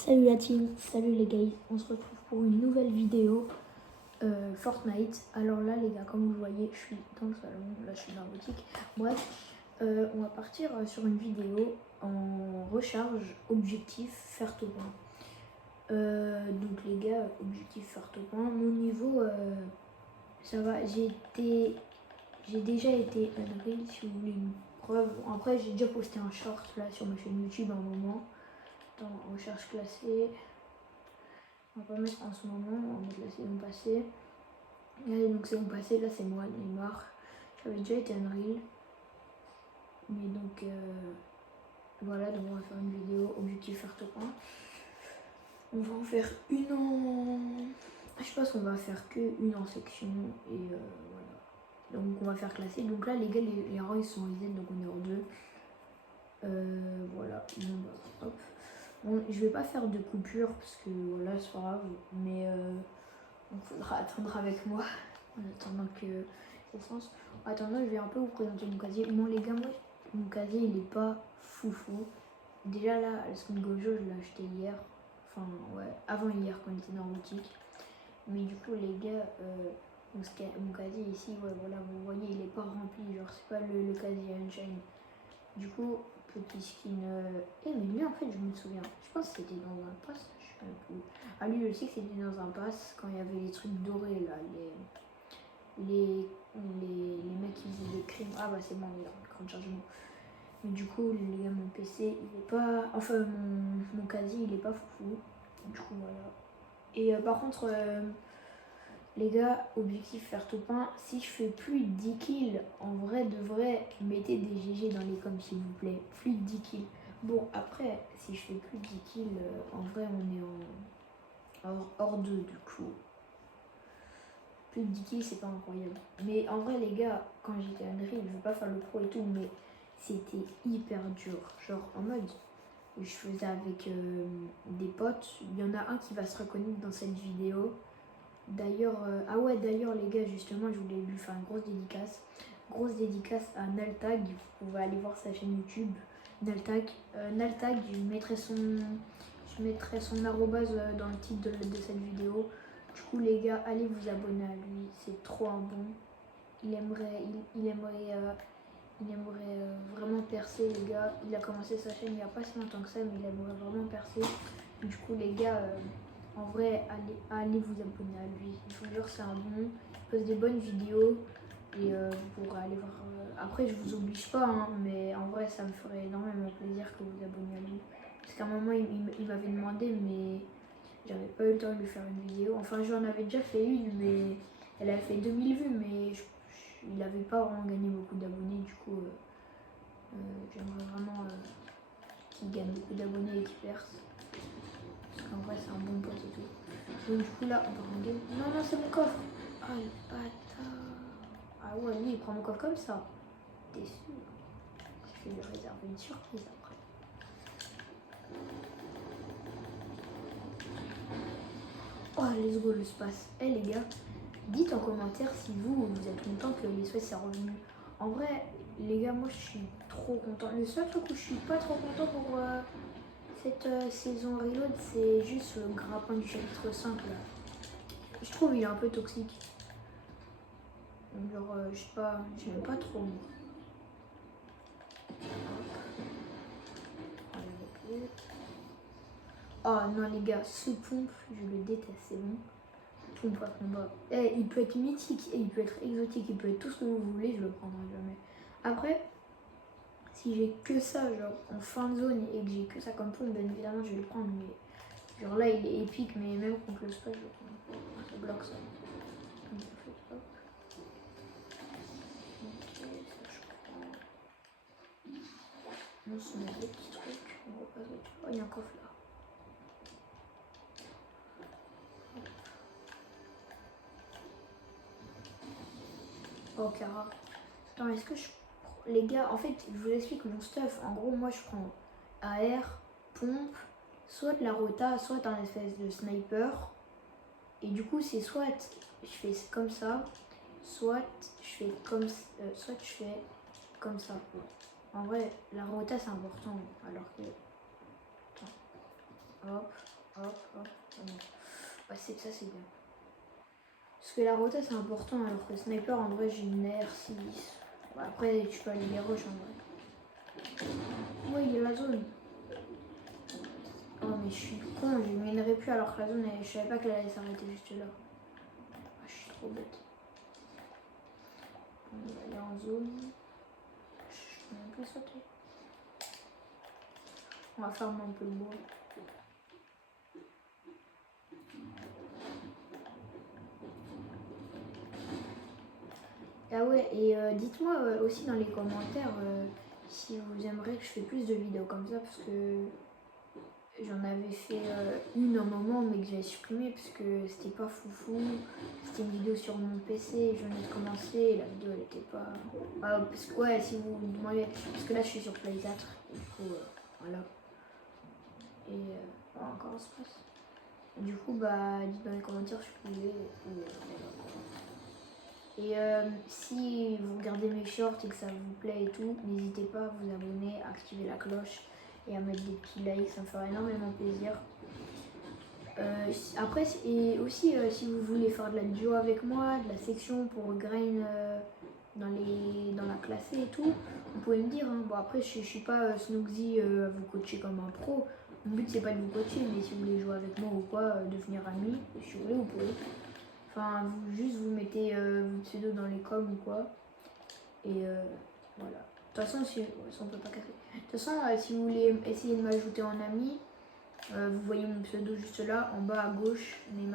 Salut la team, salut les gars, on se retrouve pour une nouvelle vidéo Fortnite. Alors là les gars, comme vous voyez, je suis dans le salon, là je suis dans la boutique. Bref, on va partir sur une vidéo en recharge objectif faire topin. Donc les gars, objectif faire topin, mon niveau ça va, j'ai déjà été unreal si vous voulez une preuve. Après j'ai déjà posté un short là sur ma chaîne YouTube à un moment. Dans recherche classée, on va pas mettre en ce moment, on va mettre la saison passée. Allez, donc saison passée, là c'est moi, Neymar. J'avais déjà été unreal. Mais donc voilà, donc on va faire une vidéo objectif faire topin. On va en faire une en. Je pense qu'on va faire que une en section et voilà. Donc on va faire classer. Donc là les gars, les rangs ils sont reset, donc on est en 2. Voilà, bon, bah, hop. Bon, je vais pas faire de coupure parce que voilà, c'est pas grave, mais il faudra attendre avec moi en attendant que ça se lance. En attendant, je vais un peu vous présenter mon casier. Bon, les gars, moi, mon casier il est pas foufou. Déjà là, le Skin Gojo, je l'ai acheté hier, enfin, ouais, avant hier quand on était dans la boutique. Mais du coup, les gars, mon casier ici, ouais, voilà, vous voyez, il est pas rempli, genre, c'est pas le casier Unchained. Du coup, petit skin. Mais lui, en fait, je me souviens. Je pense que c'était dans un pass. Je sais pas plus. Ah, lui, je sais que c'était dans un pass quand il y avait les trucs dorés là. Les mecs qui faisaient des crimes. Ah, bah, c'est bon, il est en écran de chargement. Mais du coup, les gars, mon PC, il est pas. Enfin, mon casier, il est pas foufou. Du coup, voilà. Et par contre. Les gars, objectif faire topin, si je fais plus de 10 kills, en vrai de vrai, mettez des GG dans les coms s'il vous plaît. Plus de 10 kills. Bon, après, si je fais plus de 10 kills, en vrai, on est hors 2 du coup. Plus de 10 kills, c'est pas incroyable. Mais en vrai, les gars, quand j'étais Unreal, je veux pas faire le pro et tout, mais c'était hyper dur. Genre, en mode, je faisais avec des potes. Il y en a un qui va se reconnaître dans cette vidéo. D'ailleurs, d'ailleurs les gars, justement, je voulais lui faire une grosse dédicace. Grosse dédicace à Naltag, vous pouvez aller voir sa chaîne YouTube. Naltag, je mettrai son arrobase dans le titre de cette vidéo. Du coup les gars, allez vous abonner à lui, c'est trop un bon. Il aimerait vraiment percer les gars. Il a commencé sa chaîne il n'y a pas si longtemps que ça, mais il aimerait vraiment percer. Du coup les gars, en vrai, allez vous abonner à lui. Je vous jure, c'est un bon. Il poste des bonnes vidéos et vous pourrez aller voir. Après, je vous oblige pas, hein, mais en vrai, ça me ferait énormément plaisir que vous abonniez à lui. Parce qu'à un moment, il m'avait demandé, mais j'avais pas eu le temps de lui faire une vidéo. Enfin, j'en avais déjà fait une, mais elle avait fait 2000 vues, mais il n'avait pas vraiment gagné beaucoup d'abonnés. Du coup, j'aimerais vraiment qu'il gagne beaucoup d'abonnés et qu'il perce. Parce qu'en vrai, c'est un bon pote et tout. Donc, du coup, là, on part en game. Non, non, c'est mon coffre. Ah, le bâtard. Ah ouais, lui, il prend mon coffre comme ça. Déçu. Je vais lui réserver une surprise après. Oh, let's go, le space. Eh, les gars, dites en commentaire si vous êtes content que les Suisses soient revenus. En vrai, les gars, moi, je suis trop content. Le seul truc où je suis pas trop content pour cette saison reload, c'est juste le grappin du chapitre 5 là. Je trouve il est un peu toxique. Genre, je sais pas, j'aime pas trop. Oh non les gars, ce pompe, je le déteste, c'est bon. Pompe à combat. Eh, il peut être mythique, et il peut être exotique, il peut être tout ce que vous voulez, je le prendrai jamais. Après, si j'ai que ça, genre en fin de zone, et que j'ai que ça comme pompe, bien évidemment je vais le prendre. Mais genre là il est épique, mais même contre le spray, je le prends. Ça bloque ça. Donc, hop. Ok, ça je prends. On se met des petits trucs, on repasse dessus. Oh, il y a un coffre là. Oh, Cara. Attends, est-ce que je. Les gars, en fait, je vous explique mon stuff. En gros, moi, je prends AR, pompe, soit de la rota, soit un espèce de sniper. Et du coup, c'est soit je fais comme ça, soit je fais comme ça. En vrai, la rota, c'est important. Alors que. Attends. Hop. Hop, hop. Bon. Ouais, ça c'est bien. Parce que la rota c'est important, alors que sniper en vrai j'ai une R6. Bah, après tu peux aller les rush en vrai. Ouais, il y a la zone. Oh mais je suis con, je minerai plus alors que la zone, je savais pas qu'elle allait s'arrêter juste là. Ah, je suis trop bête. On va aller en zone. Je peux même plus sauter. On va farmer un peu le bois. Ah ouais, et dites-moi aussi dans les commentaires si vous aimeriez que je fasse plus de vidéos comme ça, parce que j'en avais fait une un moment mais que j'ai supprimé parce que c'était pas foufou. C'était une vidéo sur mon PC, je venais de commencer et la vidéo elle était pas... parce que ouais, si vous me demandez, parce que là je suis sur Play 4, et du coup voilà. Et encore se passe. Du coup bah dites dans les commentaires si vous voulez. Et si vous regardez mes shorts et que ça vous plaît et tout, n'hésitez pas à vous abonner, à activer la cloche et à mettre des petits likes, ça me ferait énormément plaisir. Après, et aussi si vous voulez faire de la duo avec moi, de la section pour grind dans la classée et tout, vous pouvez me dire. Hein. Bon après je suis pas Snoozy à vous coacher comme un pro. Mon but c'est pas de vous coacher, mais si vous voulez jouer avec moi ou quoi, devenir ami, si vous voulez vous pouvez. Enfin, vous mettez votre pseudo dans les coms ou quoi. Et voilà. De toute façon, si, ouais, ça on peut pas casser. De toute façon, si vous voulez essayer de m'ajouter en ami, vous voyez mon pseudo juste là, en bas à gauche, Neymar057.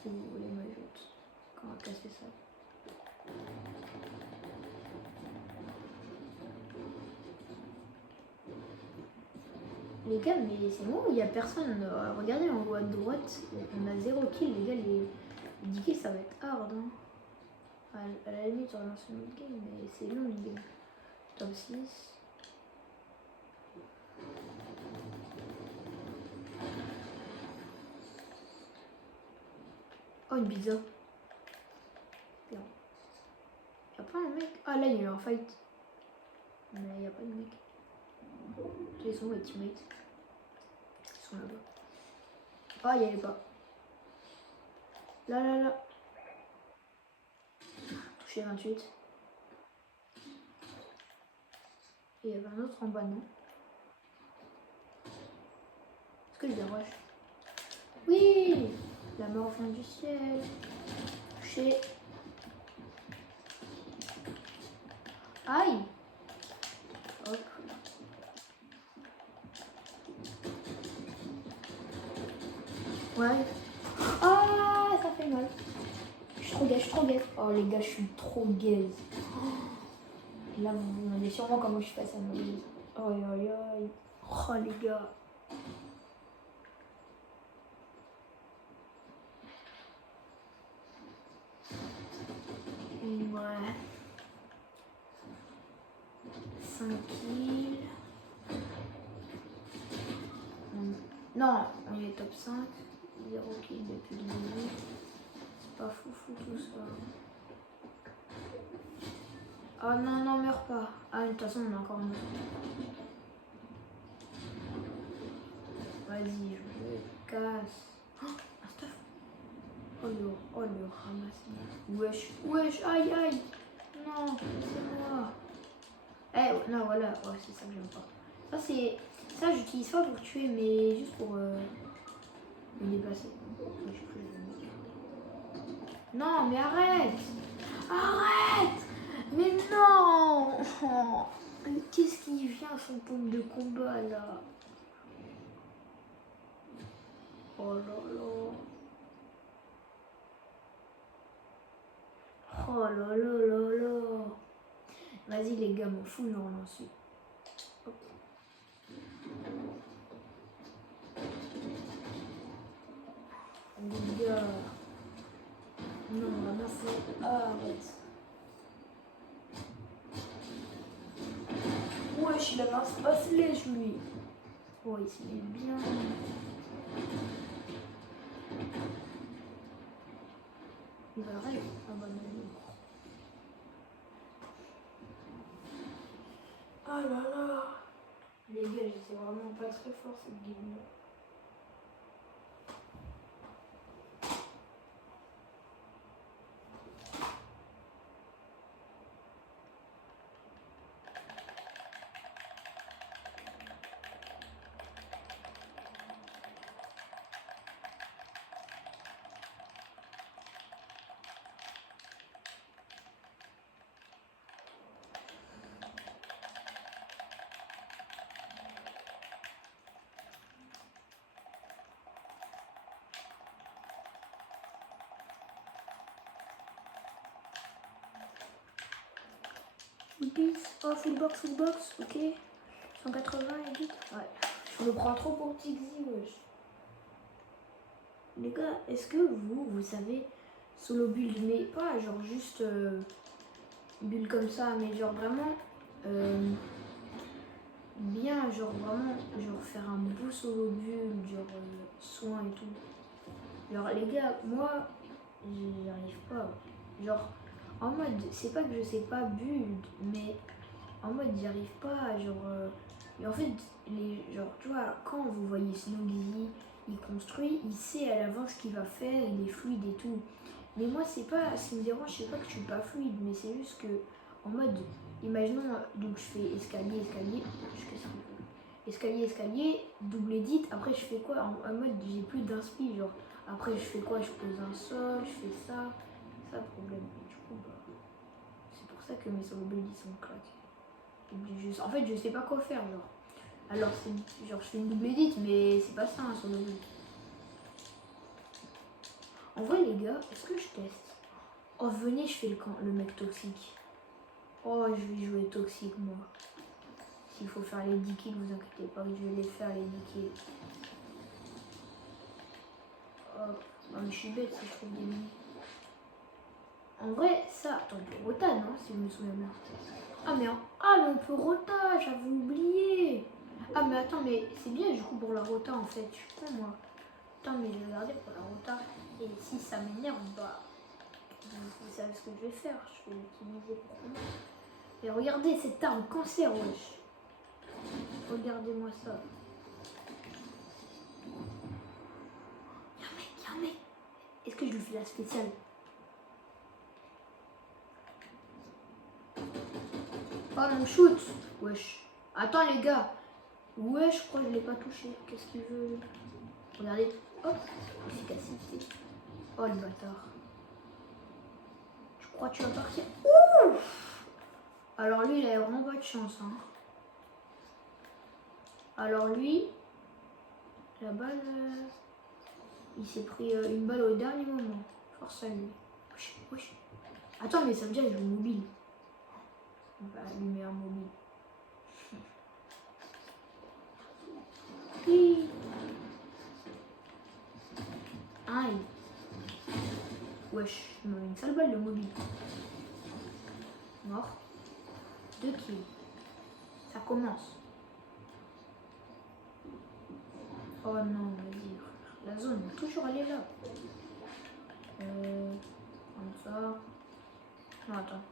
Si vous voulez m'ajouter. Quand on va casser ça. Les gars, mais c'est moi ou il n'y a personne? Regardez en haut à droite, on a 0 kill. Les gars, les 10 kills ça va être hard. Hein. À la limite, on relance le mid-game, mais c'est long le mid-game. Top 6. Oh, une pizza. Bien. Y'a pas un mec? Ah, là, il y a eu un fight. Mais là, il a pas de mec. Ils sont où les teammates? Ils sont là-bas. Ah, il y avait pas. Là, là, là. Touché 28. Et il y avait un autre en bas, non? Est-ce que je les rush? Oui! La mort vient du ciel. Touché. Aïe! Hop. Ouais. Ah, ça fait mal. Je suis trop gaze, je suis trop gaze. Oh les gars, je suis trop gaze. Là, vous vous demandez sûrement comment je fais ça. Aïe aïe aïe. Oh les gars. Ouais. 5 kills. Non, on est top 5. 0 kills depuis le début. C'est pas foufou tout ça. Oh non, non, meurs pas. Ah, de toute façon, on a encore un autre. Vas-y, je casse. Oh, un stuff. Oh le ramasse. Wesh, wesh, aïe, aïe. Non, c'est moi. Eh, non, voilà, ouais, c'est ça que j'aime pas. Ça, c'est. Ça, j'utilise pas pour tuer, mais juste pour me déplacer. Non, mais arrête! Arrête! Mais non! Mais qu'est-ce qui vient son pompe de combat là? Oh là là! Oh là là là là! Vas-y les gars, m'en fous, je relance. Les gars. Non, ramasser. Arrête. Wesh, il avait un space lèche lui. Oh, il s'est mis bien. Il va rêver. Ah bah non. Ah là là. Les gars, j'étais vraiment pas très fort cette game. Full pix. Oh, full box, ok. 180 et vite. Ouais. Je me prends trop pour Tixi, wesh. Les gars, est-ce que vous savez solo build, mais pas genre juste build comme ça, mais genre vraiment bien, genre vraiment, genre faire un beau solo build, genre soin et tout. Genre les gars, moi, j'y arrive pas. Genre, en mode, c'est pas que je sais pas build, mais en mode, j'y arrive pas. Genre, et en fait, genre, tu vois, quand vous voyez Snowgizzy, il construit, il sait à l'avance ce qu'il va faire, il est fluide et tout. Mais moi, c'est pas, ce qui me dérange, c'est pas que je suis pas fluide, mais c'est juste que, en mode, imaginons, donc je fais escalier, escalier, double edit, après je fais quoi en mode, j'ai plus d'inspi, genre, après je fais quoi, je pose un sol, je fais ça, c'est ça le problème. Du coup, bah, c'est pour ça que mes solo builds ils sont claqués. En fait, je sais pas quoi faire, genre. Alors, c'est genre, je fais une double edit, mais c'est pas ça un solo build. En vrai, les gars, est-ce que je teste? Oh, venez, je fais le mec toxique. Oh, je vais jouer toxique, moi. S'il faut faire les 10 kills, vous inquiétez pas que je vais les faire, les 10 kills. Oh, non, mais je suis bête si je trouve des mini. En vrai, ça, attends, on peut rota, non? Si je me souviens bien. Ah, mais on peut rota, j'avais oublié. Ah, mais attends, mais c'est bien du coup pour la rota en fait. Je suis con, moi. Attends, mais je vais regarder pour la rota. Et si ça m'énerve, bah. Vous savez ce que je vais faire. Je vais l'utiliser pour moi. Et regardez cette arme cancer, wesh. Regardez-moi ça. Y'a un mec. Est-ce que je lui fais la spéciale? Oh mon shoot. Wesh. Attends les gars. Ouais, je crois que je l'ai pas touché. Qu'est-ce qu'il veut? Regardez. Hop. Efficacité. Oh le bâtard. Je crois que tu vas partir. Ouh. Alors lui, il a vraiment pas de chance. Hein. Alors lui, la balle, il s'est pris une balle au dernier moment. Force à lui. Wesh, wesh. Attends, mais ça veut dire qu'il joue mobile. On va allumer un mobile. Oui. Aïe. Wesh, il m'a mis une sale balle de mobile. Mort. 2 kills. Ça commence. Oh non, vas-y. La zone, toujours elle est là. Comme ça. Non, attends.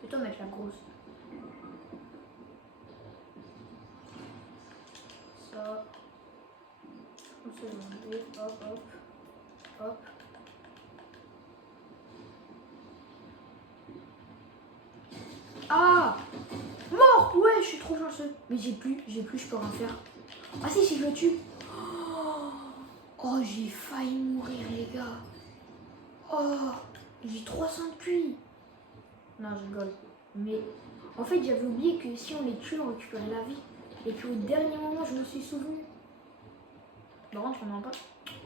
Plutôt mettre la grosse. Ça. On se demander. Hop, hop. Hop. Ah! Mort! Ouais, je suis trop chanceux. Mais j'ai plus, je peux rien faire. Ah si, je le tue. Oh, j'ai failli mourir, les gars. Oh, j'ai 300 de QI. Non, je rigole. Mais en fait, j'avais oublié que si on les tue, on récupérait la vie. Et puis au dernier moment, je me suis souvenu. Par contre, on n'en pas.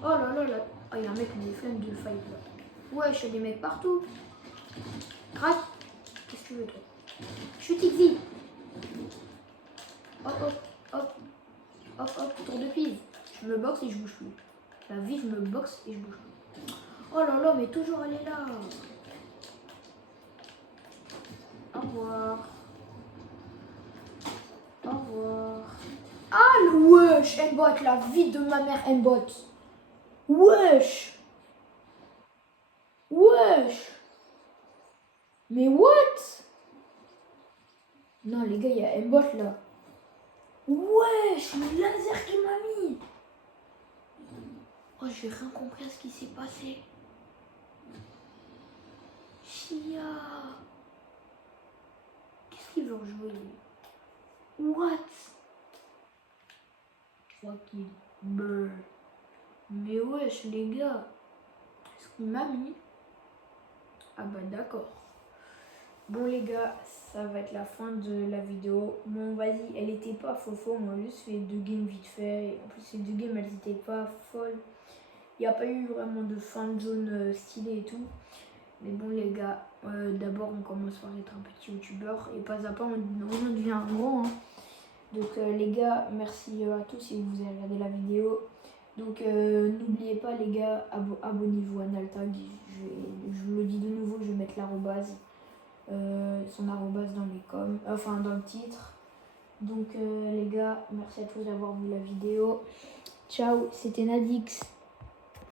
Oh là là là. Oh, il y a un mec qui a des flammes de fight là. Ouais, je fais des mecs partout. Crac. Qu'est-ce que tu veux, toi? Je suis Tixi. Hop, hop, hop. Hop, hop, tour de pise. Je me boxe et je bouge plus. La vie, je me boxe et je bouge plus. Oh là là, mais toujours elle est là. Au revoir. Au revoir. Ah le wesh, Mbot, la vie de ma mère Mbot. Wesh. Wesh. Mais what? Non les gars, il y a Mbot là. Wesh, le laser qui m'a mis. Oh, j'ai rien compris à ce qui s'est passé. Chia. Qu'est-ce qu'il veut rejouer? What? 3 kills. Brr. Mais wesh les gars. Ce qu'il m'a mis. Ah bah d'accord. Bon les gars, ça va être la fin de la vidéo. Bon vas-y, elle était pas faux, on a juste fait 2 games vite fait. Et en plus ces 2 games elles étaient pas folles. Il n'y a pas eu vraiment de fin de zone stylée et tout. Mais bon les gars, d'abord on commence par être un petit youtubeur et pas à pas on devient un grand. Hein. Donc les gars, merci à tous si vous avez regardé la vidéo. Donc n'oubliez pas les gars, abonnez-vous à Naltag. Je vous le dis de nouveau, je vais mettre l'arrobase, son arrobase dans les enfin dans le titre. Donc les gars, merci à tous d'avoir vu la vidéo. Ciao, c'était Nadix.